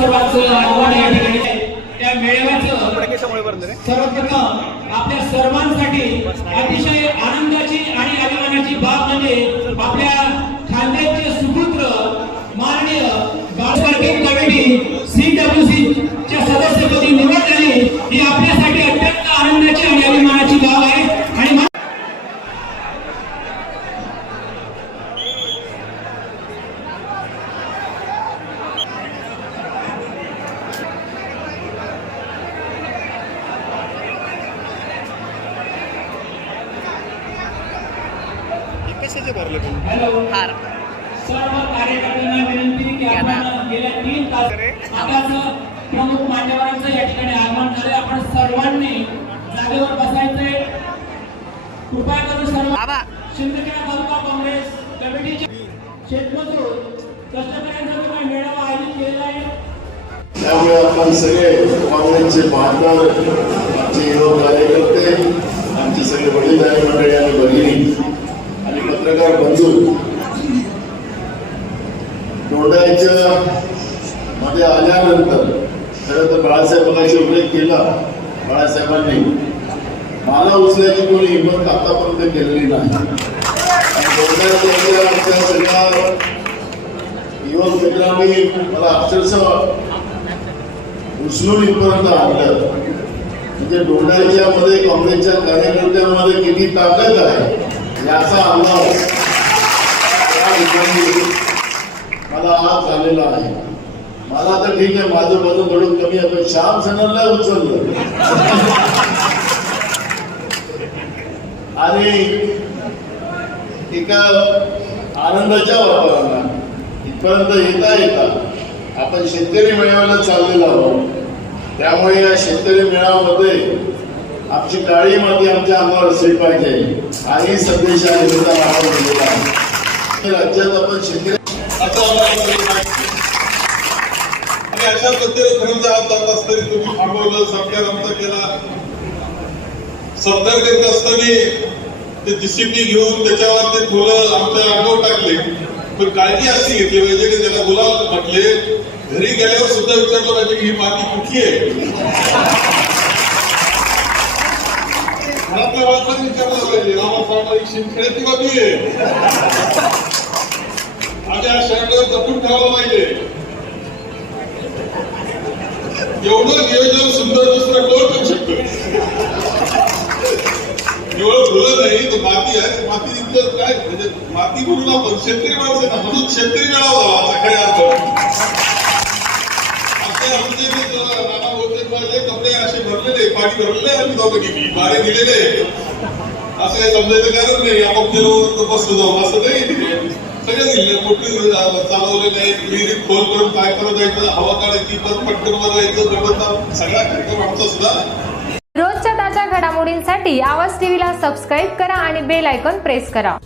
आव्हान या ठिकाणी. त्या मेळाव्याचं सर्वप्रथम आपल्या सर्वांसाठी अतिशय आनंदाची आणि अभिमानाची बाब म्हणजे आपल्या खानदेशचे सुपुत्र माननीय मार्केट कमिटी सीडब्ल्यूसी च्या सदस्यपदी निवड झाली ही आपल्यासाठी अत्यंत आनंदाची आणि अभिमानाची बाब आहे आणि मा- हॅलो सर्व कार्यकर्त्यांना विनंती की आपण गेल्या तीन तास आताच प्रमुख मान्यवरांचं या ठिकाणी आगमन झाले आपण सर्वांनी जागेवर बसायचंय. कृपया करून सर्व शिंदखेडा तालुका काँग्रेस कमिटीचे शेतमजूर कष्टकऱ्यांचा तुम्ही मेळावा आयोजित केलेला आहे. त्यामुळे आपण सगळे काँग्रेसचे पार्टनर आमचे युवक कार्यकर्ते आमचे सगळे वडील आहे मंडळी आणि भगिनी पत्रकार बंधू दोंडाईच्या मध्ये आल्यानंतर खरं तर बाळासाहेबांशी उल्लेख केला. बाळासाहेबांनी मला उचलायची कोणी हिंमत आतापर्यंत केलेली नाही. आणि आमच्या सगळ्या युवक मित्रांनी मला अक्षरशः उचलून इथपर्यंत आणलं. म्हणजे डोंडाच्या मध्ये काँग्रेसच्या कार्यकर्त्यांमध्ये किती ताकद आहे याचा अंदाज त्या ठिकाणी मला आज झालेला आहे. मला तर ठीक आहे माझं वजन थोडं कमी आहे पण श्याम सणाला उचललं. आणि एका आनंदाच्या वातावरणात इथपर्यंत येता येता आपण शेतकरी मेळाव्याला चाललेलो आहोत. त्यामुळे या शेतकरी मेळाव्यामध्ये आमची काळी माती आमच्या अंगावर असली पाहिजे आणि संदेश राज्यात आपण शेतकरी आणि अशा पद्धतीने खरं जर आज जात असताना तुम्ही थांबवलं सरकार आमचा केला. सरकार करत असताना ते जीसीपी घेऊन त्याच्यावर ते फुलं आमच्या अंगावर टाकले. पण काळजी अशी घेतली पाहिजे की त्याला गुलाब म्हटले. घरी गेल्यावर सुद्धा विचारतो पाहिजे की ही माती कुठली आहे? घरातल्या विचारलं पाहिजे. रामा साहेब ही शिंदखेड्याची बाजू आहे. आणि जपून ठेवायला पाहिजे. एवढं नियोजन सुंदर दुसरं कोण करू शकतो? केवळ फुलं नाही तर माती आहे. माती इतकं काय म्हणजे माती म्हणून आपण शेतकरी माणसं ना म्हणून शेतकरी मेळावा झाला आता खऱ्या अर्थ. नाना बोलते कपडे असे भरलेले पाणी भरलेले आम्ही दोघं गेली बारे दिलेले असं काही समजायचं कारण नाही? आपण गेलो बसलो जाऊ. असं नाही. सगळे दिले. मोठी म्हणजे चालवले नाही. विहिरीत खोल करून काय करत जायचं हवा काढायची परत पटकन वर जायचं गणपत सगळा कार्यक्रम आमचा सुद्धा. रोजच्या ताज्या घडामोडींसाठी आवाज टीव्हीला सबस्क्राईब करा आणि बेल आयकॉन प्रेस करा.